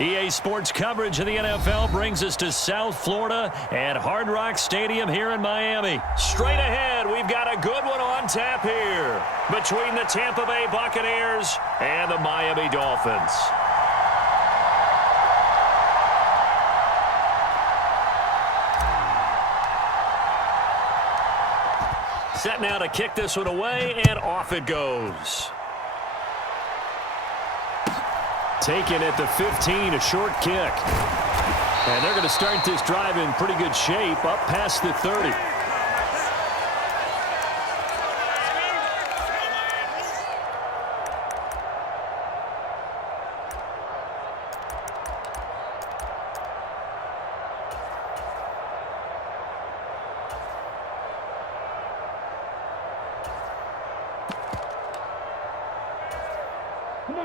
EA Sports coverage of the NFL brings us to South Florida at Hard Rock Stadium here in Miami. Straight ahead, we've got a good one on tap here between the Tampa Bay Buccaneers and the Miami Dolphins. Set now to kick this one away, and off it goes. Taken at the 15, a short kick. And they're going to start this drive in pretty good shape, up past the 30.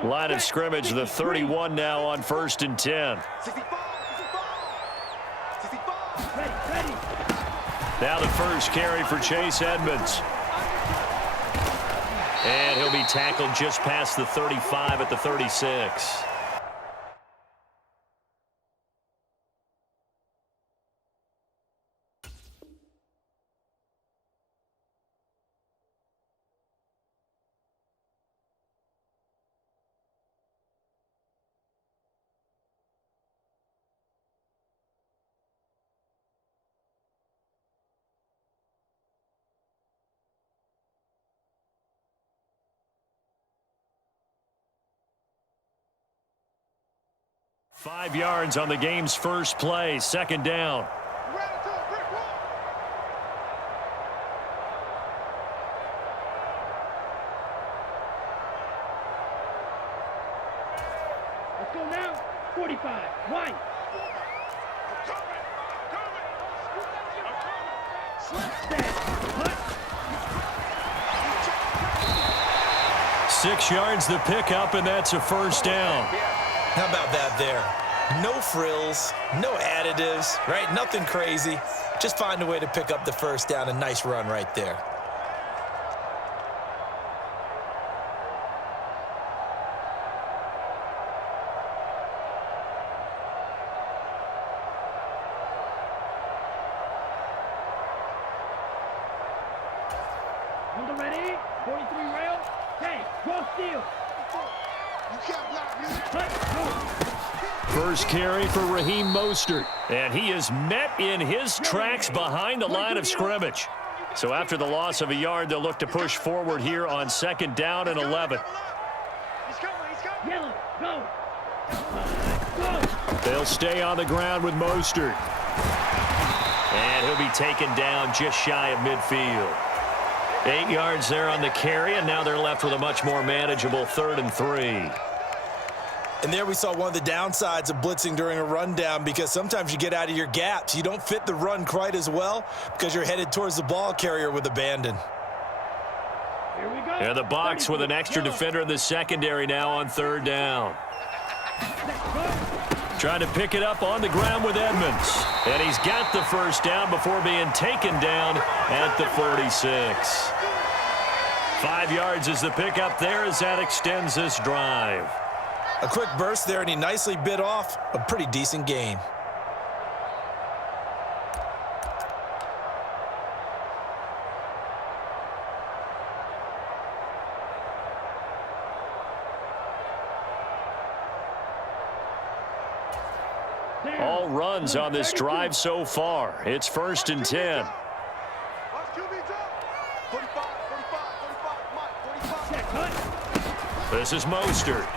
Line of scrimmage, the 31 now on 1st and 10. Now the first carry for Chase Edmonds. And he'll be tackled just past the 35 at the 36. Five yards on the game's first play, second down. Let's go now. 45. Right. Six yards the pickup, and that's a first down. How about that there? No frills, no additives, right? Nothing crazy. Just find a way to pick up the first down. A nice run right there. On the ready. 43 rail. Hey, cross steal. First carry for Raheem Mostert, and he is met in his tracks behind the line of scrimmage. So after the loss of a yard, they'll look to push forward here on 2nd down and 11. Yellow, go. They'll stay on the ground with Mostert. And he'll be taken down just shy of midfield. 8 yards there on the carry, and now they're left with a much more manageable 3rd and 3. And there we saw one of the downsides of blitzing during a rundown, because sometimes you get out of your gaps. You don't fit the run quite as well because you're headed towards the ball carrier with abandon. Here we go. And the box with an extra defender in the secondary now on 3rd down. Trying to pick it up on the ground with Edmonds. And he's got the first down before being taken down at the 46. 5 yards is the pickup there as that extends this drive. A quick burst there, and he nicely bit off a pretty decent gain. All runs on this drive so far. It's 1st and 10. This is Mostert.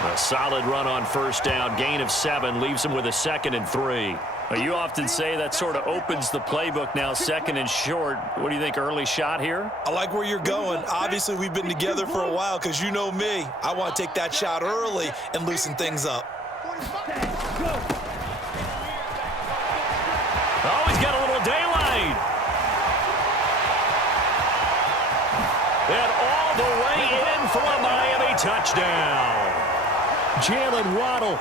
A solid run on 1st down, gain of 7, leaves him with a 2nd and 3. You often say that sort of opens the playbook now, 2nd and short. What do you think, early shot here? I like where you're going. Obviously, we've been together for a while because you know me. I want to take that shot early and loosen things up. Oh, he's got a little daylight. And all the way in for a Miami touchdown. Jalen Waddle,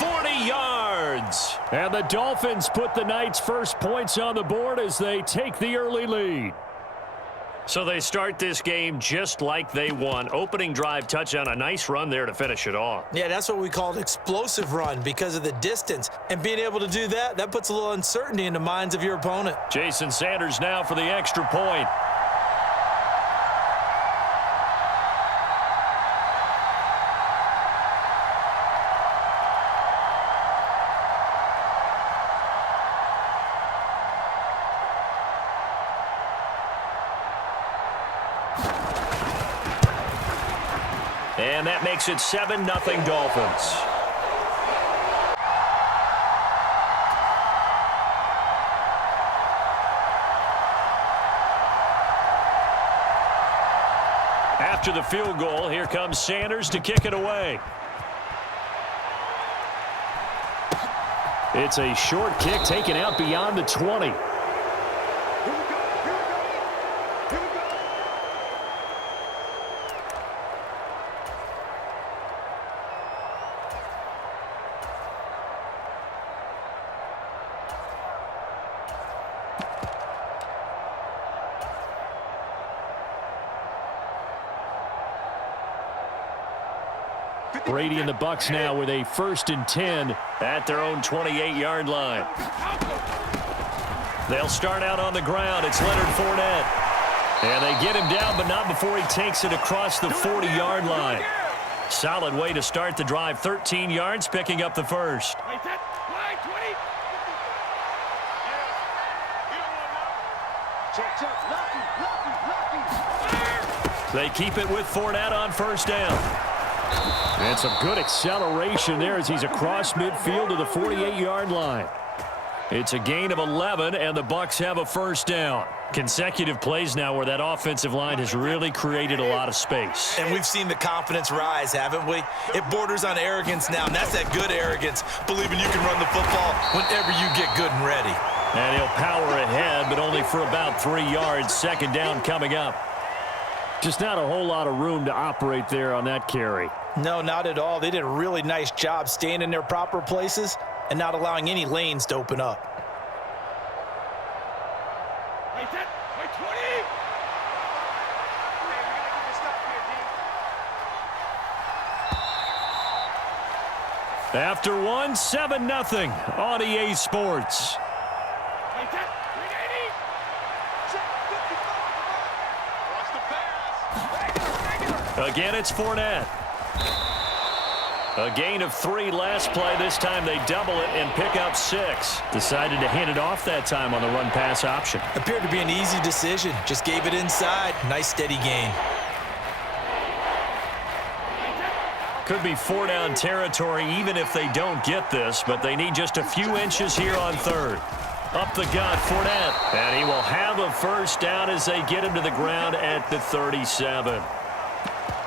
40 yards. And the Dolphins put the night's first points on the board as they take the early lead. So they start this game just like they won. Opening drive touchdown, a nice run there to finish it off. Yeah, that's what we call an explosive run because of the distance. And being able to do that, that puts a little uncertainty in the minds of your opponent. Jason Sanders now for the extra point. And that makes it 7-0 Dolphins. After the field goal, here comes Sanders to kick it away. It's a short kick taken out beyond the 20. Brady and the Bucs now with a 1st and 10 at their own 28-yard line. They'll start out on the ground. It's Leonard Fournette. And they get him down, but not before he takes it across the 40-yard line. Solid way to start the drive. 13 yards, picking up the first. They keep it with Fournette on 1st down. And some good acceleration there as he's across midfield to the 48-yard line. It's a gain of 11, and the Bucs have a 1st down. Consecutive plays now where that offensive line has really created a lot of space. And we've seen the confidence rise, haven't we? It borders on arrogance now, and that's that good arrogance, believing you can run the football whenever you get good and ready. And he'll power ahead, but only for about 3 yards. 2nd down coming up. Just not a whole lot of room to operate there on that carry. No, not at all. They did a really nice job staying in their proper places and not allowing any lanes to open up. After one, 7-0 on EA Sports. Again, it's Fournette. A gain of 3 last play. This time they double it and pick up 6. Decided to hand it off that time on the run-pass option. Appeared to be an easy decision. Just gave it inside. Nice steady gain. Could be 4-down territory even if they don't get this, but they need just a few inches here on 3rd. Up the gut, Fournette. And he will have a 1st down as they get him to the ground at the 37.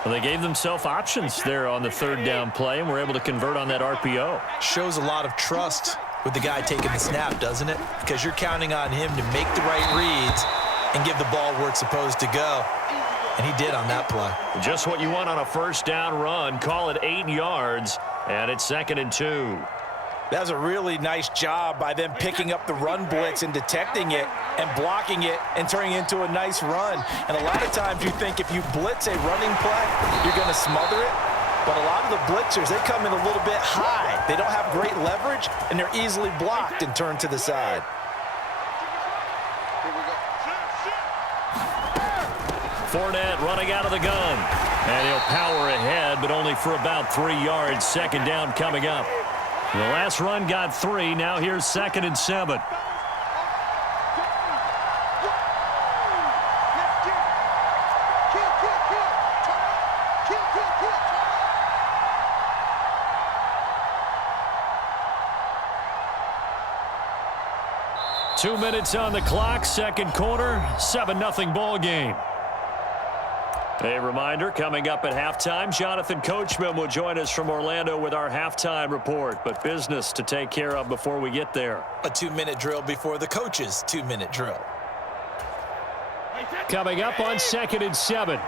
Well, they gave themselves options there on the 3rd down play and were able to convert on that RPO. Shows a lot of trust with the guy taking the snap, doesn't it? Because you're counting on him to make the right reads and give the ball where it's supposed to go. And he did on that play. Just what you want on a 1st down run. Call it 8 yards, and it's 2nd and 2. That was a really nice job by them picking up the run blitz and detecting it and blocking it and turning it into a nice run. And a lot of times you think if you blitz a running play, you're going to smother it. But a lot of the blitzers, they come in a little bit high. They don't have great leverage, and they're easily blocked and turned to the side. Fournette running out of the gun. And he'll power ahead, but only for about 3 yards. 2nd down coming up. The last run got 3. Now here's 2nd and 7. Two minutes on the clock, 2nd quarter, 7-0 ball game. A reminder, coming up at halftime, Jonathan Coachman will join us from Orlando with our halftime report, but business to take care of before we get there. A 2-minute drill before the coach's 2-minute drill. Coming up on 2nd and 7.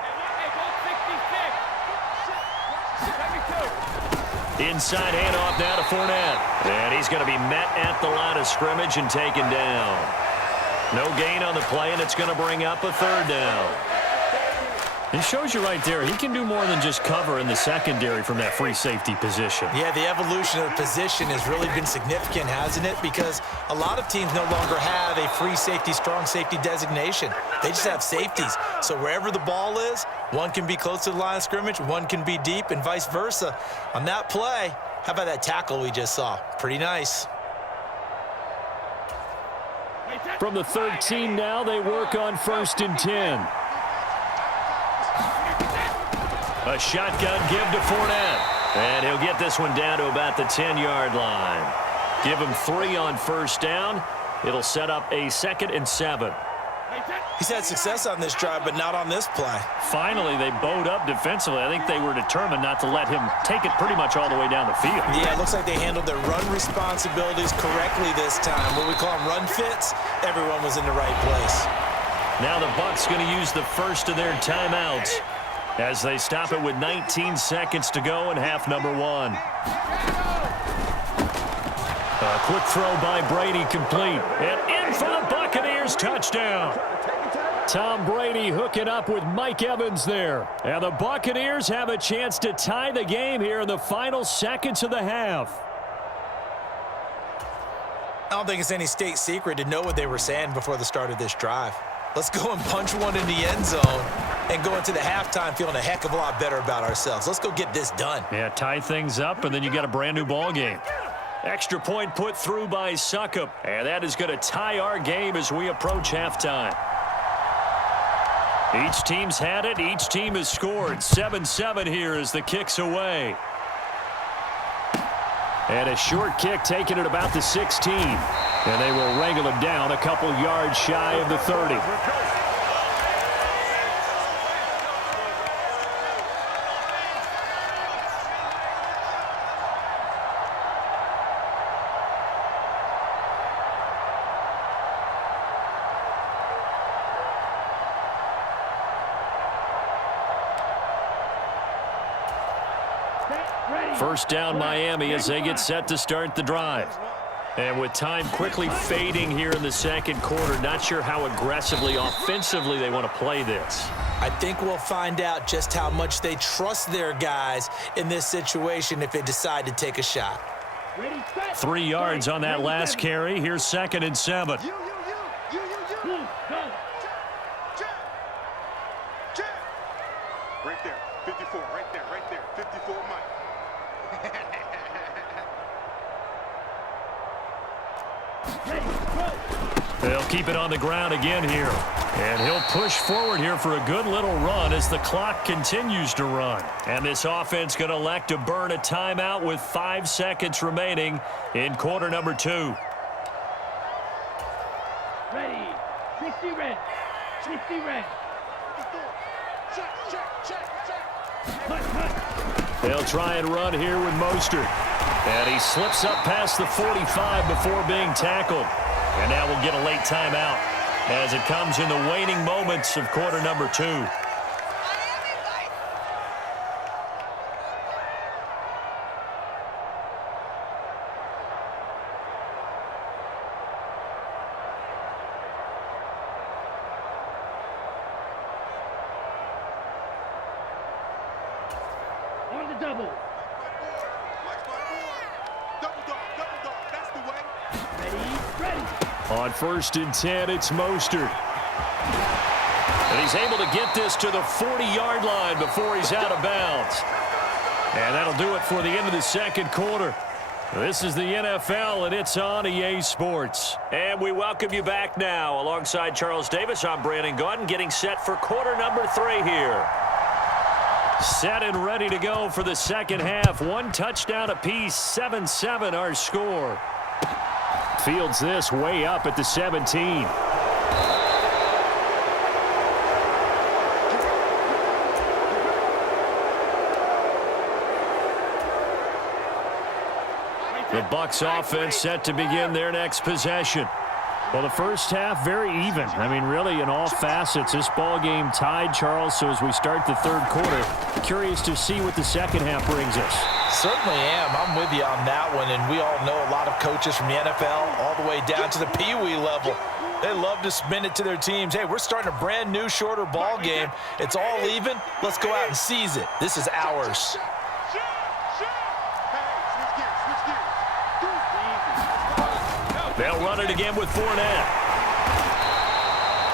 Inside handoff now to Fournette. And he's going to be met at the line of scrimmage and taken down. No gain on the play, and it's going to bring up a third down. It shows you right there, he can do more than just cover in the secondary from that free safety position. Yeah, the evolution of the position has really been significant, hasn't it? Because a lot of teams no longer have a free safety, strong safety designation. They just have safeties. So wherever the ball is, one can be close to the line of scrimmage, one can be deep, and vice versa. On that play, how about that tackle we just saw? Pretty nice. From the 13 now, they work on 1st and 10. A shotgun give to Fournette. And he'll get this one down to about the 10-yard line. Give him 3 on 1st down. It'll set up a 2nd and 7. He's had success on this drive, but not on this play. Finally, they bowed up defensively. I think they were determined not to let him take it pretty much all the way down the field. Yeah, it looks like they handled their run responsibilities correctly this time. What we call them run fits, everyone was in the right place. Now the Bucs going to use the first of their timeouts as they stop it with 19 seconds to go in half number 1. A quick throw by Brady complete. And in for the Buccaneers touchdown. Tom Brady hooking up with Mike Evans there. And the Buccaneers have a chance to tie the game here in the final seconds of the half. I don't think it's any state secret to know what they were saying before the start of this drive. Let's go and punch one in the end zone and go into the halftime feeling a heck of a lot better about ourselves. Let's go get this done. Yeah, tie things up, and then you got a brand new ball game. Extra point put through by Succop, and that is going to tie our game as we approach halftime. Each team's had it. Each team has scored. 7-7 here as the kick's away. And a short kick taken at about the 16. And they will wrangle him down a couple yards shy of the 30. First down Miami as they get set to start the drive. And with time quickly fading here in the second quarter, not sure how aggressively, offensively they want to play this. I think we'll find out just how much they trust their guys in this situation if they decide to take a shot. 3 yards on that last carry. Here's 2nd and 7. Right there, 54, right there, 54 Mike. They'll keep it on the ground again here. And he'll push forward here for a good little run as the clock continues to run. And this offense going to elect to burn a timeout with 5 seconds remaining in quarter number 2. Ready. 60 red. 60 red. They'll try and run here with Mostert. And he slips up past the 45 before being tackled. And now we'll get a late timeout as it comes in the waning moments of quarter number 2. On the double. On 1st and 10, it's Mostert. And he's able to get this to the 40-yard line before he's out of bounds. And that'll do it for the end of the second quarter. This is the NFL, and it's on EA Sports. And we welcome you back now. Alongside Charles Davis, I'm Brandon Gaudin, getting set for quarter number 3 here. Set and ready to go for the second half. 1 touchdown apiece, 7-7 our score. Fields this way up at the 17. The Bucs offense set to begin their next possession. Well, the first half, very even. I mean, really, in all facets, this ball game tied, Charles. So as we start the third quarter, curious to see what the second half brings us. Certainly am. I'm with you on that one, and we all know a lot of coaches from the NFL all the way down to the Pee Wee level They love to spin it to their teams. Hey, we're starting a brand new, shorter ball game. It's all even. Let's go out and seize it. This is ours. They'll run it again with Fournette.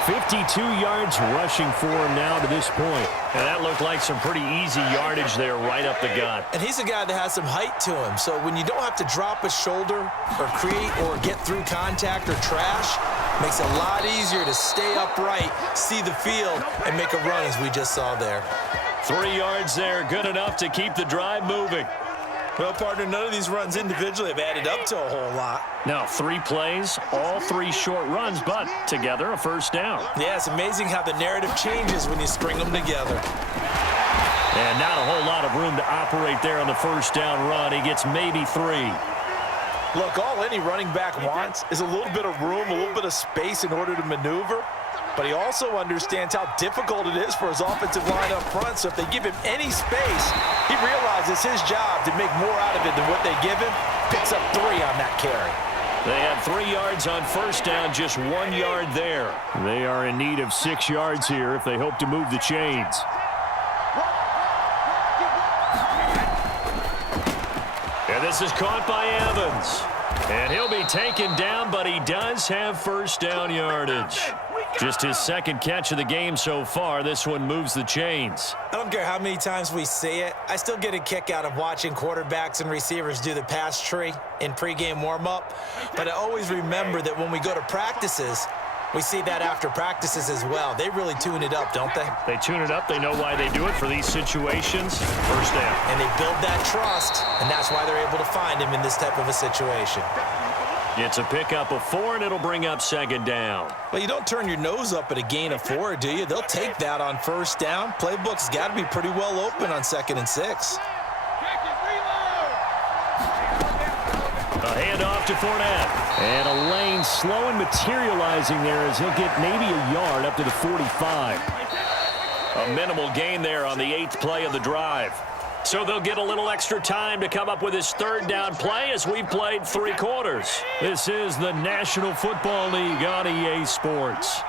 52 yards rushing for him now to this point. And that looked like some pretty easy yardage there right up the gut. And he's a guy that has some height to him. So when you don't have to drop a shoulder or create or get through contact or trash, makes it a lot easier to stay upright, see the field, and make a run as we just saw there. 3 yards there, good enough to keep the drive moving. Well, partner, none of these runs individually have added up to a whole lot. Now, 3 plays, all 3 short runs, but together a first down. Yeah, it's amazing how the narrative changes when you string them together. And not a whole lot of room to operate there on the first down run. He gets maybe 3. Look, all any running back wants is a little bit of room, a little bit of space in order to maneuver. But he also understands how difficult it is for his offensive line up front. So if they give him any space, he realizes his job to make more out of it than what they give him. Picks up 3 on that carry. They had 3 yards on first down, just 1 yard there. They are in need of 6 yards here if they hope to move the chains. And this is caught by Evans. And he'll be taken down, but he does have first down yardage. Just his second catch of the game so far. This one moves the chains. I don't care how many times we say it. I still get a kick out of watching quarterbacks and receivers do the pass tree in pregame warm-up. But I always remember that when we go to practices, we see that after practices as well. They really tune it up, don't they? They tune it up. They know why they do it for these situations. First down. And they build that trust, and that's why they're able to find him in this type of a situation. It's a pickup of 4, and it'll bring up second down. Well, you don't turn your nose up at a gain of 4, do you? They'll take that on first down. Playbook's got to be pretty well open on 2nd and 6. A handoff to Fournette. And a lane slow and materializing there as he'll get maybe a yard up to the 45. A minimal gain there on the 8th play of the drive. So they'll get a little extra time to come up with his 3rd down play as we've played 3 quarters. This is the National Football League on EA Sports.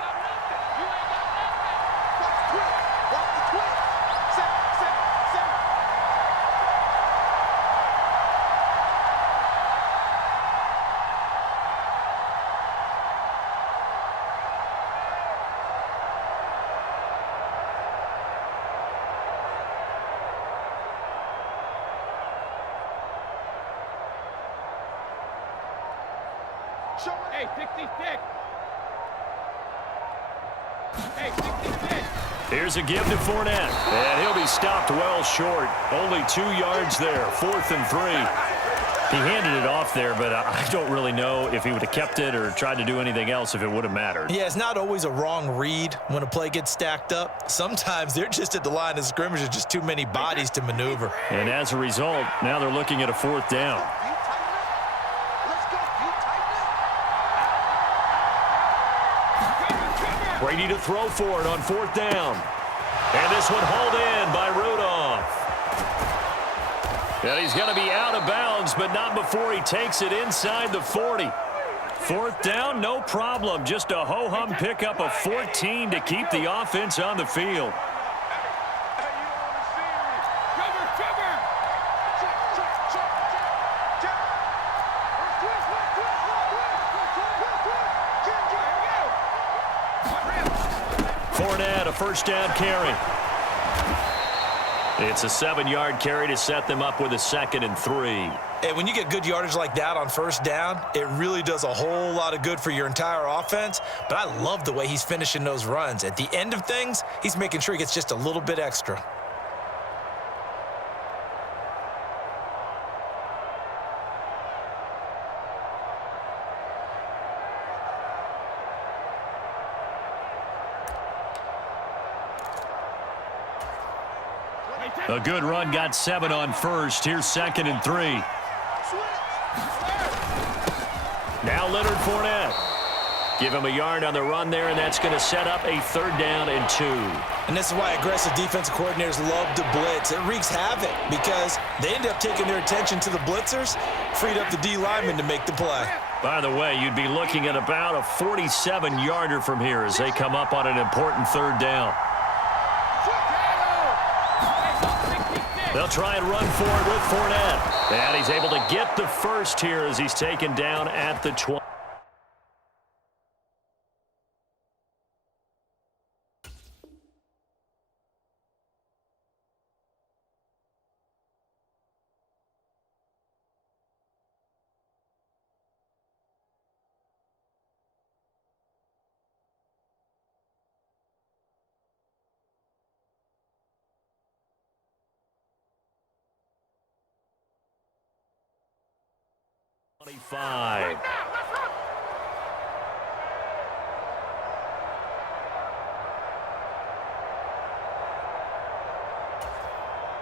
Hey, 66. Hey, 66. Here's a give to Fournette. And he'll be stopped well short. Only 2 yards there. 4th and 3. He handed it off there, but I don't really know if he would have kept it or tried to do anything else if it would have mattered. Yeah, it's not always a wrong read when a play gets stacked up. Sometimes they're just at the line of scrimmage. There's just too many bodies to maneuver. And as a result, now they're looking at a 4th down. Brady to throw for it on 4th down. And this one hauled in by Rudolph. And he's going to be out of bounds, but not before he takes it inside the 40. 4th down, no problem. Just a ho-hum pickup of 14 to keep the offense on the field. Fournette, a first down carry. It's a 7-yard carry to set them up with a 2nd and 3. And when you get good yardage like that on first down, it really does a whole lot of good for your entire offense. But I love the way he's finishing those runs. At the end of things, he's making sure he gets just a little bit extra. A good run, got 7 on first. Here's 2nd and 3. Now Leonard Fournette. Give him a yard on the run there, and that's going to set up a 3rd down and 2. And this is why aggressive defensive coordinators love to blitz. It wreaks havoc because they end up taking their attention to the blitzers, freed up the D lineman to make the play. By the way, you'd be looking at about a 47-yarder from here as they come up on an important 3rd down. They'll try and run forward with Fournette. And he's able to get the first here as he's taken down at the 20. Five.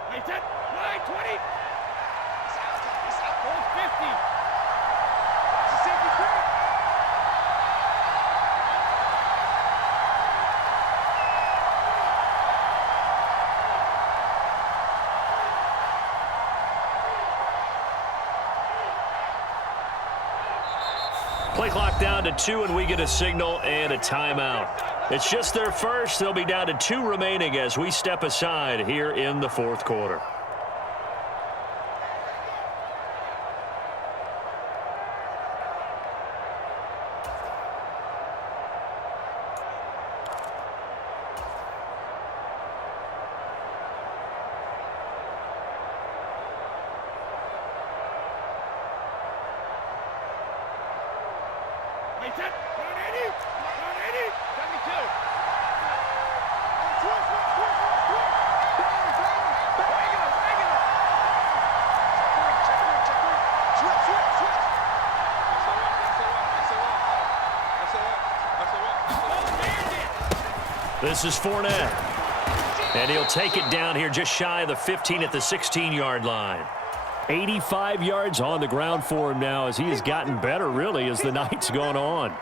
Hey, 10, 9, 20. He's out. Goal 50. It's a safety clear. Play clock down to 2, and we get a signal and a timeout. It's just their first. They'll be down to 2 remaining as we step aside here in the 4th quarter. Hey, 10, 180, 180, 72. This is Fournette. And he'll take it down here just shy of the 15 at the 16-yard line. 85 yards on the ground for him now as he has gotten better, really, as the night's gone on.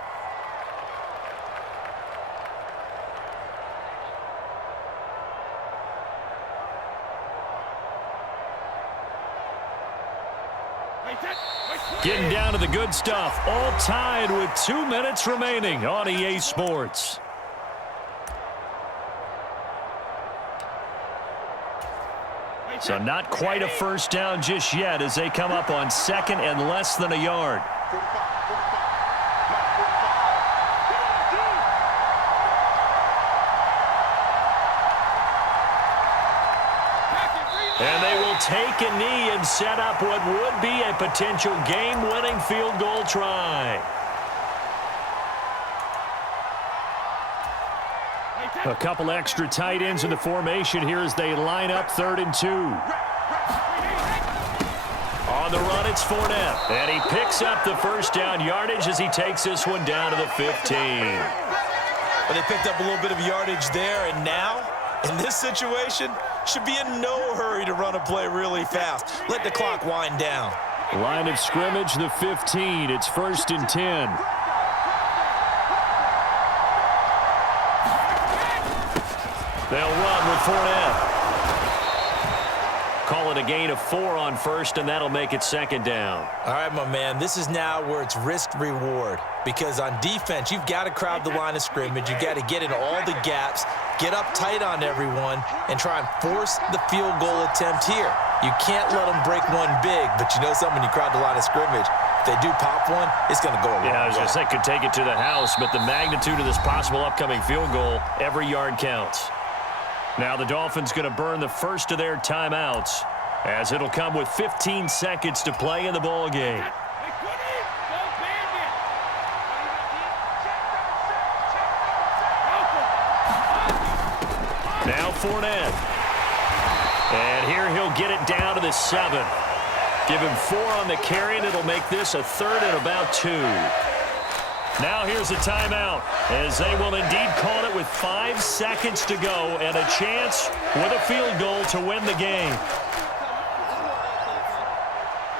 Getting down to the good stuff. All tied with 2 minutes remaining on EA Sports. So not quite a first down just yet as they come up on 2nd and less than a yard. And they will take a knee and set up what would be a potential game-winning field goal try. A couple extra tight ends in the formation here as they line up 3rd and 2. On the run, it's Fournette. And he picks up the first down yardage as he takes this one down to the 15. But they picked up a little bit of yardage there, and now, in this situation, should be in no hurry to run a play really fast. Let the clock wind down. Line of scrimmage, the 15. It's 1st and 10. They'll run with Fournette. Call it a gain of 4 on 1st, and that'll make it 2nd down. All right, my man, this is now where it's risk-reward. Because on defense, you've got to crowd the line of scrimmage. You've got to get in all the gaps, get up tight on everyone, and try and force the field goal attempt here. You can't let them break one big, but you know something, when you crowd the line of scrimmage, if they do pop one, it's going to go a long way. Yeah, I was going to say, could take it to the house, but the magnitude of this possible upcoming field goal, every yard counts. Now the Dolphins going to burn the first of their timeouts as it'll come with 15 seconds to play in the ball game. Now Fournette. And here he'll get it down to the 7. Give him 4 on the carry, and it'll make this a 3rd and about 2. Now here's a timeout as they will indeed call it with 5 seconds to go and a chance with a field goal to win the game.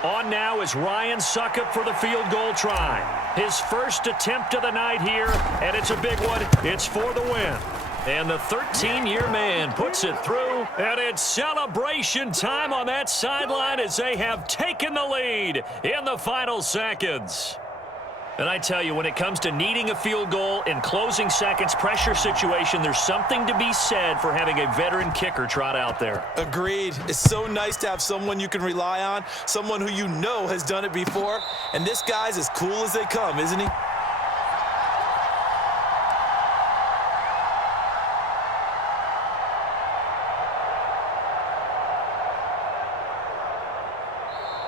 On now is Ryan Succop for the field goal try. His first attempt of the night here, and it's a big one. It's for the win. And the 13-year man puts it through, and it's celebration time on that sideline as they have taken the lead in the final seconds. And I tell you, when it comes to needing a field goal in closing seconds, pressure situation, there's something to be said for having a veteran kicker trot out there. Agreed. It's so nice to have someone you can rely on, someone who you know has done it before. And this guy's as cool as they come, isn't he?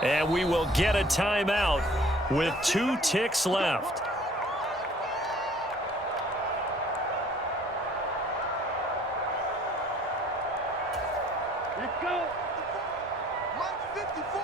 And we will get a timeout with 2 ticks left. Let's go. Mike 54.